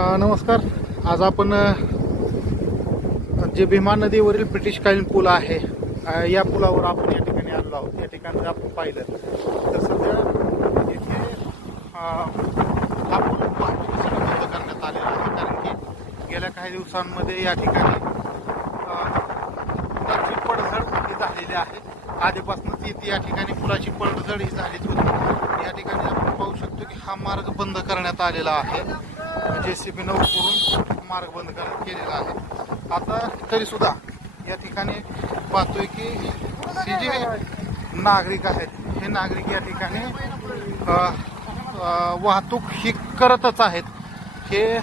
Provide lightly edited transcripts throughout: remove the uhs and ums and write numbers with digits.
नमस्कार. आज आपण जे भीमा नदीवरील ब्रिटिशकालीन पूल आहे या पुलावर आपण या ठिकाणी आलो आहोत. या ठिकाणी आपण पाहिलं तर सध्या इथे हा पूल वाहतुकीसाठी बंद करण्यात आलेला आहे, कारण की गेल्या काही दिवसांमध्ये या ठिकाणी पुलाची पडझड ही झालेली आहे. आधीपासूनच इथे या ठिकाणी पुलाची पडझड ही झालीच होती. या ठिकाणी आपण पाहू शकतो की हा मार्ग बंद करण्यात आलेला आहे. JCB करून मार्ग बंद केलेला आहे. आता तरी सुद्धा या ठिकाणी पाहतोय की हे जे नागरिक आहेत हे नागरिक या ठिकाणी वाहतूक ही करतच आहेत. हे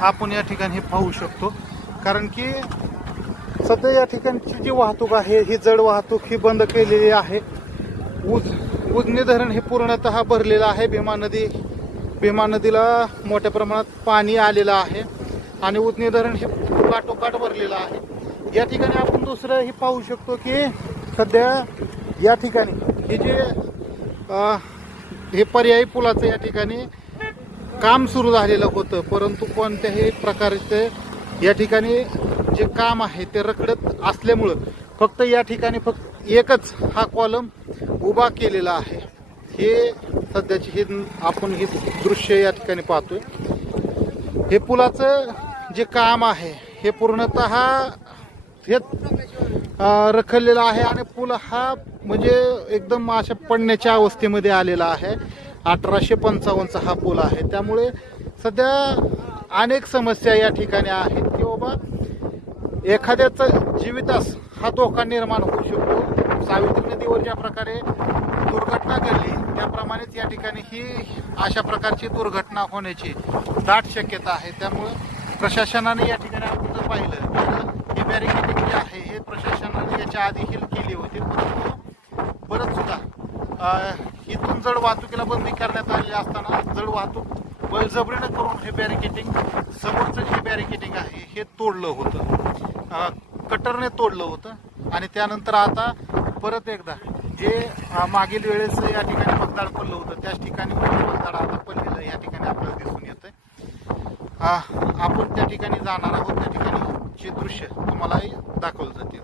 आपण या ठिकाणी पाहू शकतो, कारण की सध्या या ठिकाणची जी वाहतूक आहे ही जड वाहतूक ही बंद केलेली आहे. उजनी धरण हे पूर्णतः भरलेलं आहे. भीमा नदीला मोठ्या प्रमाणात पाणी आलेलं आहे आणि उजनी धरण हे काठोकाठ भरलेलं आहे. या ठिकाणी आपण दुसरंही पाहू शकतो की सध्या या ठिकाणी हे पर्यायी पुलाचं या ठिकाणी काम सुरू झालेलं होतं, परंतु कोणत्याही प्रकारचे या ठिकाणी जे काम आहे ते रखडत असल्यामुळं फक्त या ठिकाणी एकच हा कॉलम उभा केलेला आहे. हे सध्याची आपण हे दृश्य या ठिकाणी पाहतोय. हे पुलाचं जे काम आहे हे पूर्णतः हे रखडलेलं आहे आणि पूल हा म्हणजे एकदम अशा पडण्याच्या अवस्थेमध्ये आलेला आहे. 1855चा हा पूल आहे. त्यामुळे सध्या अनेक समस्या या ठिकाणी आहेत की बाबा एखाद्याचा जीवितास हा धोका निर्माण होऊ शकतो. सावित्री नदीवर ज्या प्रकारे दुर्घटना घडली त्याप्रमाणेच या ठिकाणी ही अशा प्रकारची दुर्घटना होण्याची दाट शक्यता आहे. त्यामुळे प्रशासनाने या ठिकाणी आपण जर पाहिलं तर हे बॅरिकेडिंग जे आहे हे प्रशासनाने याच्या आधी केली होती, परंतु बरंच सुद्धा इथून जड वाहतुकीला बंदी करण्यात आली असताना जड वाहतूक बळजबरीनं करून हे बॅरिकेडिंग समोरचं जे बॅरिकेडिंग आहे हे तोडलं होतं, कटरने तोडलं होतं. आणि त्यानंतर आता परत एकदा जे मागील वेळेस या ठिकाणी भगदाड पडलं होतं त्याच ठिकाणी भगदाड आता पडलेलं या ठिकाणी आपल्याला दिसून येतंय. आपण त्या ठिकाणी जाणार आहोत. त्या ठिकाणी जे दृश्य तुम्हालाही दाखवलं जातील.